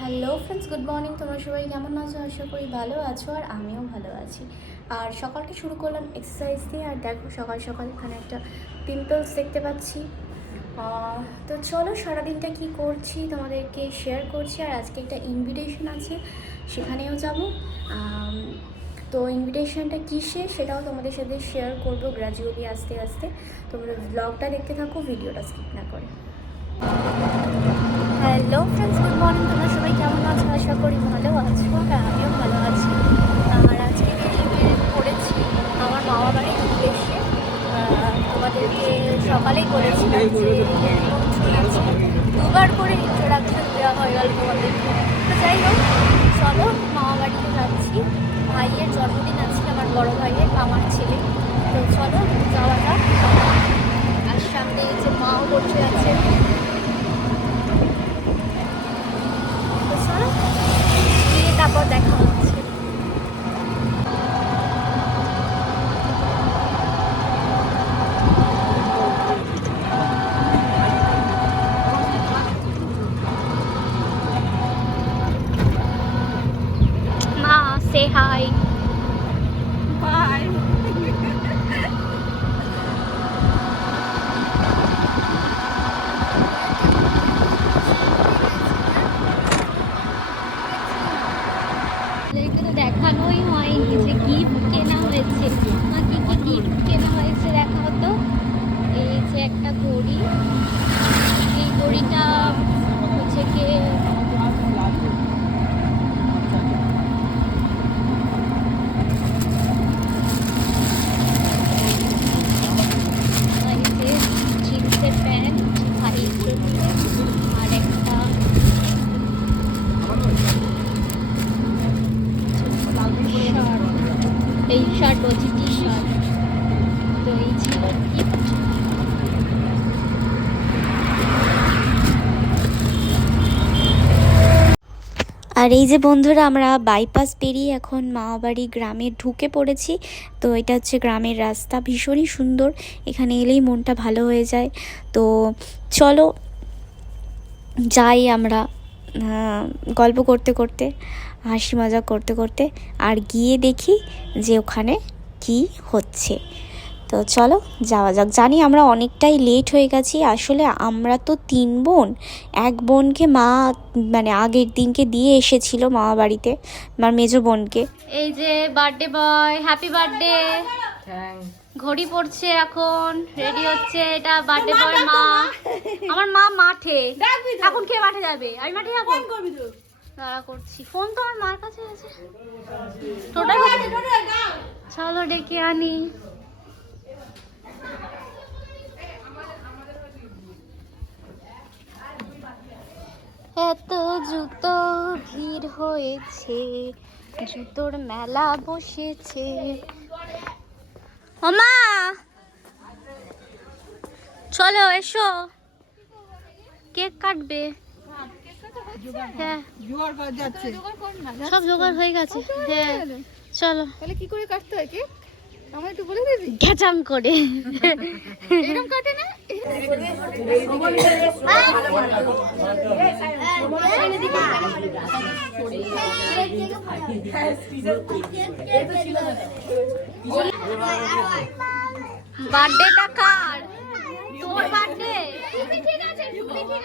Hello friends, good morning. তোমরা সবাই কেমন আছো? আশা করি ভালো আছো, আর আমিও ভালো আছি। আর সকালটা শুরু করলাম এক্সারসাইজ দিয়ে। আর দেখো সকাল সকাল এখানে একটা পিম্পলস দেখতে পাচ্ছি। তো চলো সারাদিনটা কি করছি তোমাদেরকে শেয়ার করছি। আর আজকে একটা ইনভিটেশন আছে, সেখানেও যাব। তো ইনভিটেশনটা কিসে সেটাও তোমাদের সাথে শেয়ার করবো গ্র্যাজুয়ালি, আস্তে আস্তে। তোমরা ব্লগটা দেখতে থাকো, ভিডিওটা স্কিপ না করে। Hello friends, good morning. তোমরা সবাই কেমন আছো? আশা করি ভালো আছো, আর আমিও ভালো আছি। আর আজকে বেরিয়ে পড়েছি আমার মামা বাড়ির উদ্দেশ্যে। তোমাদেরকে সকালেই বলেছিলাম যে নিমন্ত্রণ আছে, দুবার করে ইন্ট্রোডাকশন দেওয়া হয়ে গেল তোমাদেরকে। তো যাই হোক, চলো মামা বাড়িতে যাচ্ছি। ভাইয়ের জন্মদিন আছে, আমার বড় ভাইয়ের, আমার ছেলে। তো চলো যাওয়া যাক। আর সামনে যে মাও বসে আছে। তারপর দেখা হচ্ছে। মা, সে হাই। বাই। দেখানোই হয়নি যে গিফট কেনা হয়েছে। মা, কি কি গিফট কেনা হয়েছে দেখাও তো। এই যে একটা ঘড়ি, এই ঘড়িটা হচ্ছে কি জিন্সের প্যান্ট ভাইয়ের জন্য, আর একটা এই শার্ট বলছি, টি শার্ট। তো এই ছিল গিফট। আর এই যে বন্ধুরা, আমরা বাইপাস পেরিয়ে এখন মামাবাড়ি গ্রামে ঢুকে পড়েছি। তো এটা হচ্ছে গ্রামের রাস্তা, ভীষণই সুন্দর। এখানে এলেই মনটা ভালো হয়ে যায়। তো চলো যাই আমরা, গল্প করতে করতে, হাসি মজা করতে করতে, আর গিয়ে দেখি যে ওখানে কি হচ্ছে। তো চলো যাওয়া যাক। জানি আমরা অনেকটাই লেট হয়ে গেছি। আসলে আমরা তো 3 বোন, এক বোনকে মা মানে আগের দিনকে দিয়ে এসেছিল মামা বাড়িতে, আমার মেজো বোনকে। এই যে বার্থডে বয়, হ্যাপি বার্থডে। ঘড়ি পড়ছে, এখন রেডি হচ্ছে। এটা বার্থডে বয় মা। আমার মা মাঠে। এখন কে মাঠে যাবে? আমি মাঠে যাবো। দাঁড়া করছি, ফোন তো আমার মার কাছে আছে। চলো ডেকে আনি। এত জুতো ভিড় হয়েছে, জুতোর মেলা বসেছে। মামা চলো এসো, কেক কাটবে। হ্যাঁ, সব জোগাড় হয়ে গেছে। হ্যাঁ চলো। তাহলে কি করে কাটতে হয় কেক? আমায় একটু বলে দিবি? ঘ্যাচাং করে। এরকম কাটে না? বার্থডেটা কার? তোর বার্থডে?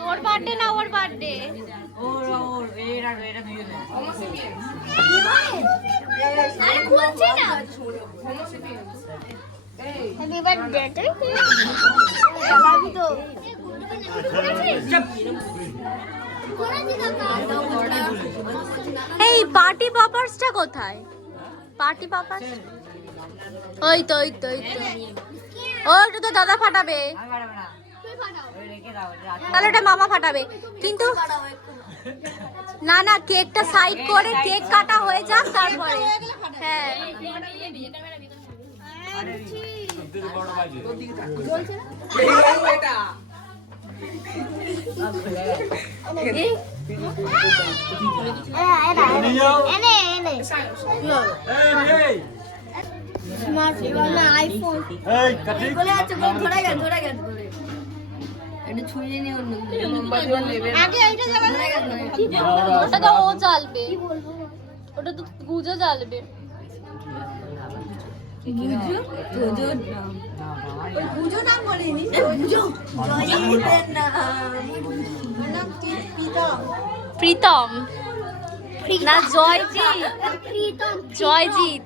তোর বার্থডে না ওর বার্থডে? আরে খুলছি না। Happy birthday. চালাবি তো? এই পার্টি পপার্সটা কোথায়? পার্টি পপার্স ওই তো ওই তো ওই তো। ওইটা তো দাদা ফাটাবে, তাহলে ওটা মামা ফাটাবে। কিন্তু না না, কেকটা সাইড করে কেক কাটা হয়ে যাক তারপরে। হ্যাঁ আইফোন আগে এইটা জ্বালালে ওটা তো ও জ্বালবে, ওটা তো গুজো জ্বালবে। গুজো নাম বলিনি, প্রীতম না জয়জিৎ, জয়জিৎ।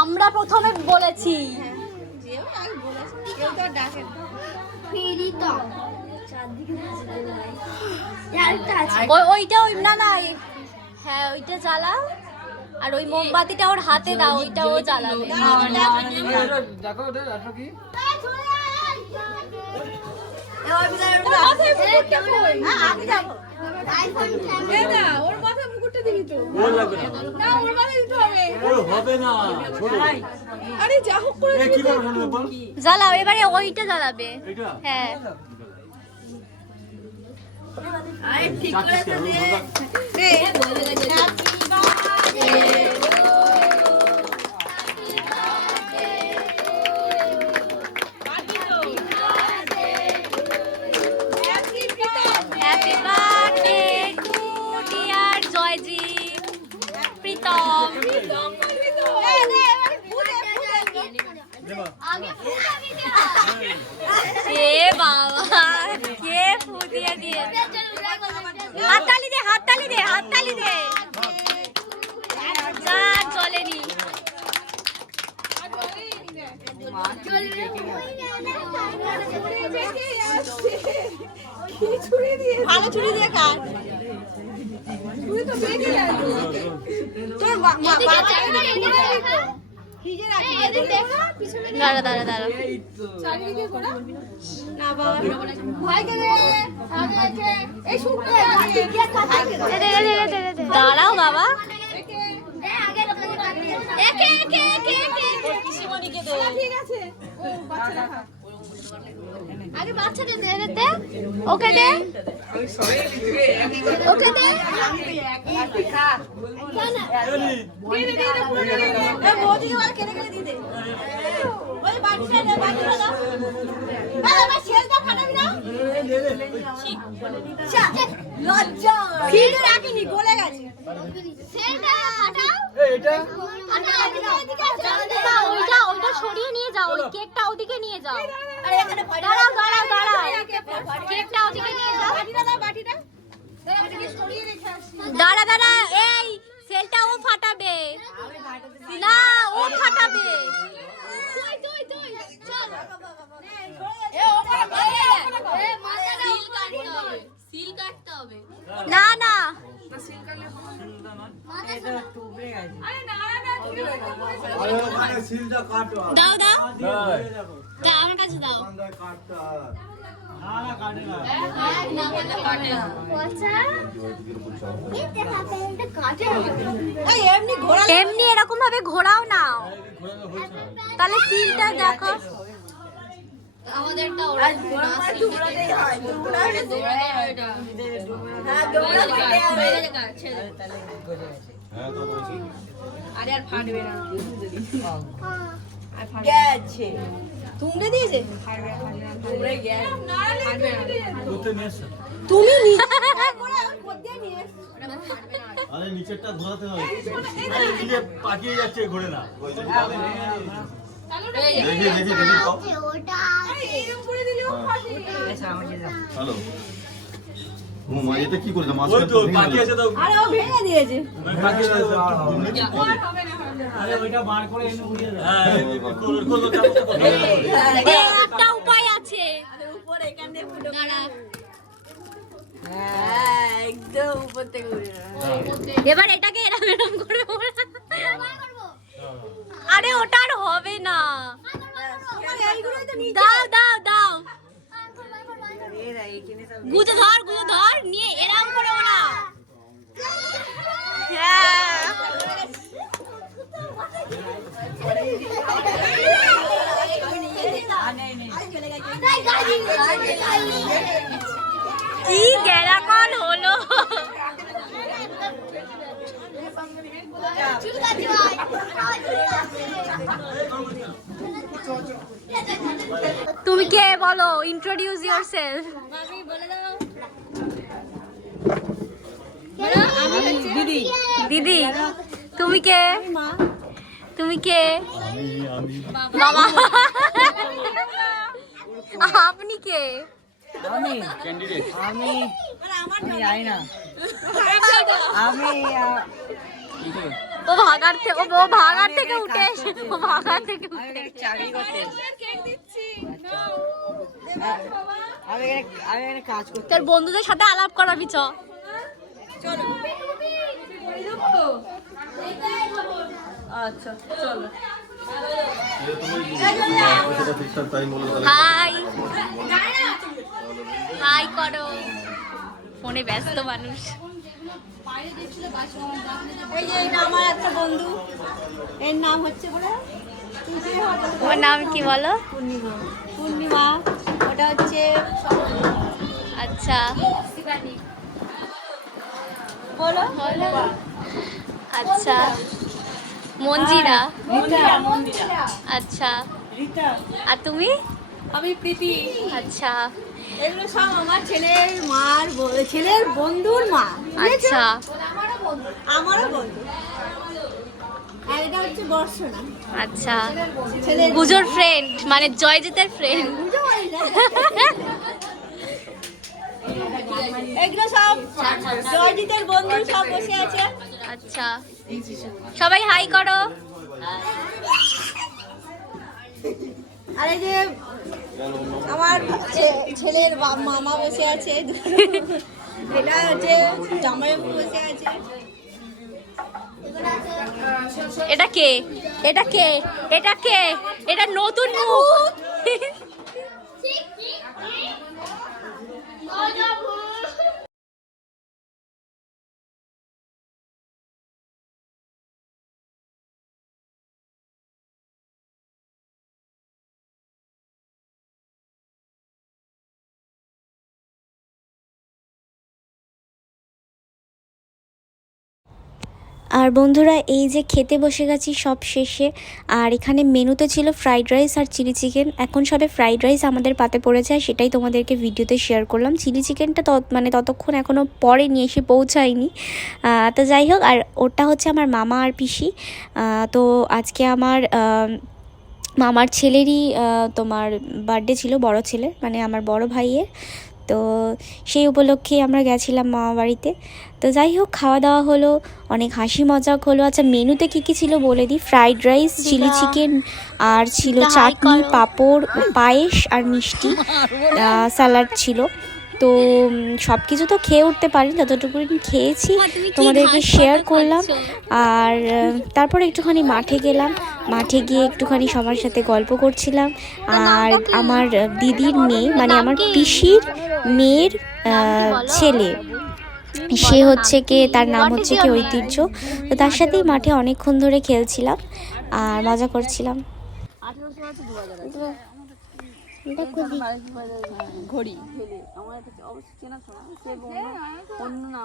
আমরা প্রথমে বলেছি। কেউ তো ডাকে ওইটা ওই না না হ্যাঁ ওইটা জ্বালা, আর ওই মোমবাতিটা ওর হাতে দাও, ওইটা ও জ্বালাবে। ওর মাথায় মুকুটটা দিবি তো না, ওর মাথায় দিতে হবে না আরে যা হোক করে জ্বালাও এবারে, ওইটা জ্বালাবে। হ্যাঁ happy birthday to dear Joyjit Pritam. এ বাবা কে ফু দিয়ে দিয়ে, হাততালি দে হাততালি দে হাততালি দে, যা চলেনি। ভালো ছুরি দিয়ে কাট, তুই তো বেঁকে যাবি তোর দাঁড়া দাঁড়া দাঁড়া, চারিদিকে ঘোরা না বাবা ভয় করে এই শুনতে দাঁড়াও বাবা। ঠিক আছে ও বাচ্চা খা আগে বাচ্চাদের দে দে, ওকে দে ওকে দে। মোদিকে আর কেটে কেটে দিয়ে দে ওই বাচ্চা দে বাচ্চা দাও বাবা শেলটা ফাটাবি না লজ্জা ফিরে রাখিনি গলে গেছে শেলটা ফাটাও এটা ওইটা ওইটা সরিয়ে নিয়ে যাও, ওই কেকটা ওদিকে নিয়ে যাও। আরে এখানে দাঁড়াও দাঁড়াও দাঁড়াও, কেকটা ওদিকে নিয়ে যাও। বাটিটা দাও বাটিটা বাটিটা সরিয়ে রেখে আসি দাঁড়া দাঁড়া, এই সেলটা ও ফাটাবে না, ও ফাটাবে। তুই তুই তুই চল এ ওপরে এ মাথাটা সিল কাটতে হবে, সিল কাটতে হবে। না না আরে ওখানে সিলটা কাটো দাও দাও দাও দাও, আমার কাছে দাও। কাটটা না না কাটে না এই এমনি ঘোরা এমনি এরকম ভাবে ঘোরাও না, তাহলে সিলটা দেখো। আমাদেরটা ওরা ঘোরাতেই হয় হ্যাঁ দৌড়াতে হবে হ্যাঁ তো বলছি আরে আর ফাটবে না আর ফাটবে গেছে তুমড়ে দিয়েছে তুমড়ে গেছে ফাটবে না করতে নিয়ে এসো তুমি নিজে করে কোদ দিয়ে নিয়ে এসো আরে নিচেরটা ঘোরাতে হবে আরে নিচে পাকিয়ে যাচ্ছে ঘোরে না দেখি দেখি দেখি তো এরকম করে দিলেও ফাটে হ্যালো ও মা এটা কি করে মাছ তো বাকি আছে তো আরে ও ভেঙে দিয়েছে বাকি আছে আর হবে না আরে ওইটা বার করে এনে উঠিয়ে দাও। হ্যাঁ এই একটা উপায় আছে, আরে উপরে এখান দিয়ে ফুটো দাঁড়া। হ্যাঁ একদম উপর থেকে উড়ে এবার এটাকে এরম এরম করে আরে ওটা আর হবে না, এইগুলোই তো নিচে দাও দাও দাও, গুজে ধর নিয়ে এরম করে ওরা। হ্যাঁ কি গেরাকল হলো। চুল কাটি তুমি কে বলো, ইন্ট্রোডিউস ইয়োরসেলফ। দিদি তুমি কে? তুমি কে? বাবা। আপনি কে? আমি জানি না। ও ভাগার থেকে উঠে এসে চাকরি করতে। আমি এখানে কাজ করতে। তোর বন্ধুদের সাথে আলাপ করাবি চ। আচ্ছা চলো। হাই হাই করো। ফোনে ব্যস্ত মানুষ। এই যে এটা আমার একটা বন্ধু, এর নাম হচ্ছে বলে ওর নাম কি বলো? পূর্ণিমা। ওটা হচ্ছে আচ্ছা বলো আচ্ছা মঞ্জিরা। মন্দিরা। আচ্ছা আর তুমি? আমি প্রীতি। আচ্ছা এগুলো সব আমার ছেলের বন্ধুর মা। আচ্ছা আমারও বন্ধু। আর এটা হচ্ছে বর্ষনা, আচ্ছা ছেলের পুজোর ফ্রেন্ড, মানে জয়জিতের ফ্রেন্ড। এগুলো সব জয়জিতের বন্ধু, সব বসে আছে। আচ্ছা সবাই হাই করো। আর এই যে আমার ছেলের মামা বসে আছে। এটা হচ্ছে জামাইবাবু বসে আছে। এটা কে? এটা কে? এটা কে? এটা নতুন মুখ। আর বন্ধুরা এই যে খেতে বসে গেছি সব শেষে। আর এখানে মেনুতে ছিল ফ্রাইড রাইস আর চিলি চিকেন। এখন সবে ফ্রাইড রাইস আমাদের পাতে পড়েছে, সেটাই তোমাদেরকে ভিডিওতে শেয়ার করলাম। চিলি চিকেনটা ততক্ষণ এখনও পরে নিয়ে এসে পৌঁছায়নি। তো যাই হোক, আর ওটা হচ্ছে আমার মামা আর পিসি। তো আজকে আমার মামার ছেলেরই তোমার বার্থডে ছিল, বড় ছেলে মানে আমার বড় ভাইয়ের। তো সেই উপলক্ষে আমরা গেছিলাম মামা বাড়িতে। তো যাই হোক, খাওয়া দাওয়া হলো, অনেক হাসি মজাক হলো। আচ্ছা মেনুতে কী কী ছিল বলে দিই। ফ্রাইড রাইস, চিলি চিকেন, আর ছিল চাটনি, পাঁপড়, পায়েস আর মিষ্টি, স্যালাড ছিল। তো সব কিছু তো খেয়ে উঠতে পারিনি, যতটুকু খেয়েছি তোমাদেরকে শেয়ার করলাম। আর তারপরে একটুখানি মাঠে গেলাম, মাঠে গিয়ে একটুখানি সবার সাথে গল্প করছিলাম। আর আমার দিদির মেয়ে মানে আমার পিসির মেয়ের ছেলে, সে হচ্ছে কে, তার নাম হচ্ছে কি ঐতিহ্য। তো তার সাথেই মাঠে অনেকক্ষণ ধরে খেলছিলাম আর মজা করছিলাম। ঘড়ি আমার একটা অবশ্যই চেনা শোনা, সে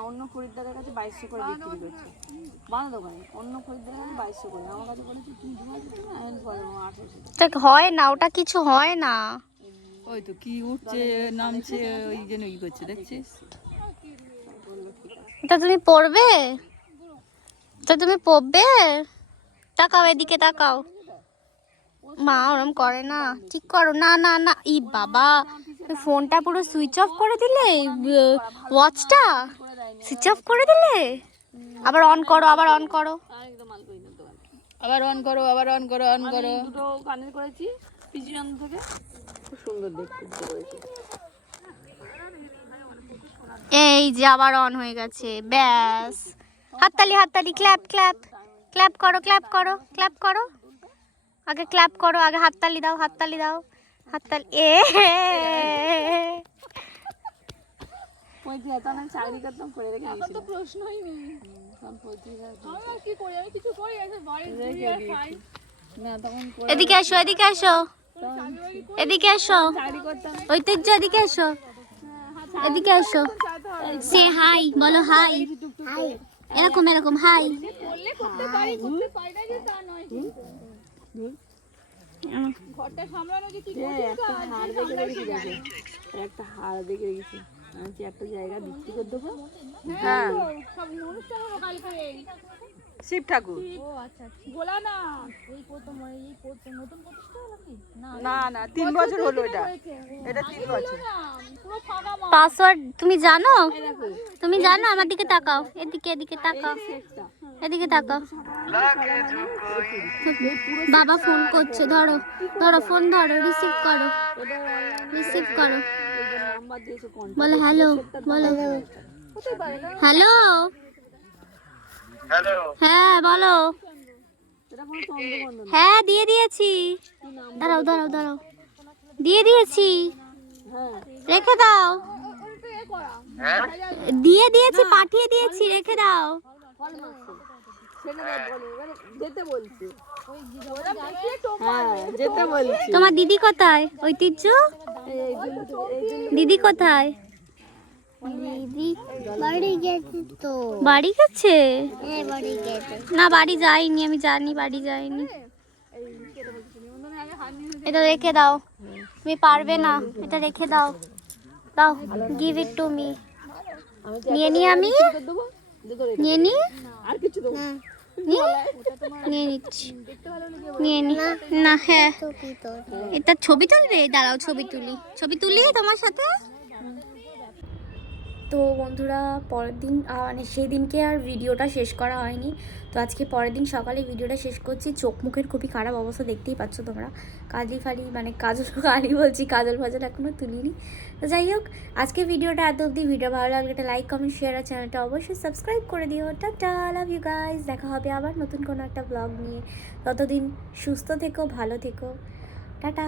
অন্য খরিদ্দারের কাছে 2200 করে বিক্রি করছে বাংলা দোকানে। অন্য খরিদ্দারের কাছে 2200 করে, আমার কাছে বলেছে তুমি 1800। হয় না, ওটা কিছু হয় না। ওই তো কি উঠছে নামছে, ওই জন্য ই করছে দেখছিস। এটা তুমি পড়বে? তো তুমি পড়বে? তাকাও এদিকে, তাকাও। মা ওরম করে না, ঠিক করো। না না না, ই বাবা, ফোনটা পুরো সুইচ অফ করে দিলে, ওয়াচটা সুইচ অফ করে দিলে। আবার অন করো, আবার অন করো, আবার অন করো, আবার অন করো, অন করো। দুটো কানের করেছি পিছন থেকে, খুব সুন্দর দেখতে করেছি। এই যে আবার অন হয়ে গেছে, ব্যাস। হাততালি হাততালি, ক্ল্যাপ ক্ল্যাপ ক্ল্যাপ করো, ক্ল্যাপ করো, ক্ল্যাপ করো। আগে ক্ল্যাপ করো, আগে হাততালি দাও, হাততালি দাও, হাততালি। চাকরি করতাম করে রেখে তো প্রশ্নই নেই। এদিকে এসো, এদিকে এসো, এদিকে এসো, ঐতিহ্য এদিকে এসো, এদিকে এসো। সে হাই বলো, হাই, এরকম এরকম হাই। একটা হাড় দেখে রেখেছি দেখো, একটা হাড় দেখে রেখেছি, আমি কি একটা জায়গা বিক্রি করে দেবো। হ্যাঁ শিব ঠাকুর, না না 3 বছর হলো, এটা 3 বছর। পাসওয়ার্ড তুমি জানো? এই দেখো তুমি জানো? আমার দিকে তাকাও, এদিকে এদিকে তাকাও, শেখটা, এদিকে তাকাও। বাবা ফোন করছে, ধরো ধরো ফোন ধরো, রিসিভ করো, রিসিভ করো। নাম্বার দিয়েছে কোন বলো হ্যালো, বলো হ্যালো। হ্যাঁ বলো। এটা কোনো চন্দ্রবন্ধ না। হ্যাঁ দিয়ে দিয়েছি, দাঁড়াও দাঁড়াও দাঁড়াও, দিয়ে দিয়েছি, হ্যাঁ রেখে দাও। দিয়ে দিয়েছি, পাঠিয়ে দিয়েছি, রেখে দাও। কল মারছে ছেলেরা বলে, এবারে যেতে বলছে, হ্যাঁ যেতে বলছে। তোমার দিদি কোথায়? ঐতিহ্য দিদি কোথায়? দিদি বাড়ি গেছে তো। বাড়ি গেছে? হ্যাঁ বাড়ি গেছে। না বাড়ি যাইনি, আমি জানি বাড়ি যাইনি। এটা রেখে দাও, তুমি পারবে না, এটা রেখে দাও, দাও, গিভ ইট টু মি। নিয়ে নি আমি, দেবো দেখো রে, নিয়ে নি, আর কিছু দেবো নিয়ে নিচ্ছি, নিয়ে নি না। হ্যাঁ এটা ছবি তুলবে, দাঁড়াও ছবি তুলি, ছবি তুলি তোমার সাথে। তো বন্ধুরা পরের দিন মানে সেই দিনকে আর ভিডিওটা শেষ করা হয়নি, তো আজকে পরের দিন সকালে ভিডিওটা শেষ করছি। চোখ মুখের খুবই খারাপ অবস্থা, দেখতেই পাচ্ছ তোমরা। কালি ফালি মানে কালি বলছি, কাজল ফাজল এখনও তুলিনি। তো যাই হোক, আজকে ভিডিওটা এত অবধি। ভিডিও ভালো লাগলে একটা লাইক কমেন্ট শেয়ার আর চ্যানেলটা অবশ্যই সাবস্ক্রাইব করে দিও। Tata, love you guys. দেখা হবে আবার নতুন কোনো একটা ব্লগ নিয়ে। ততদিন সুস্থ থেকো, ভালো থেকো, টাটা।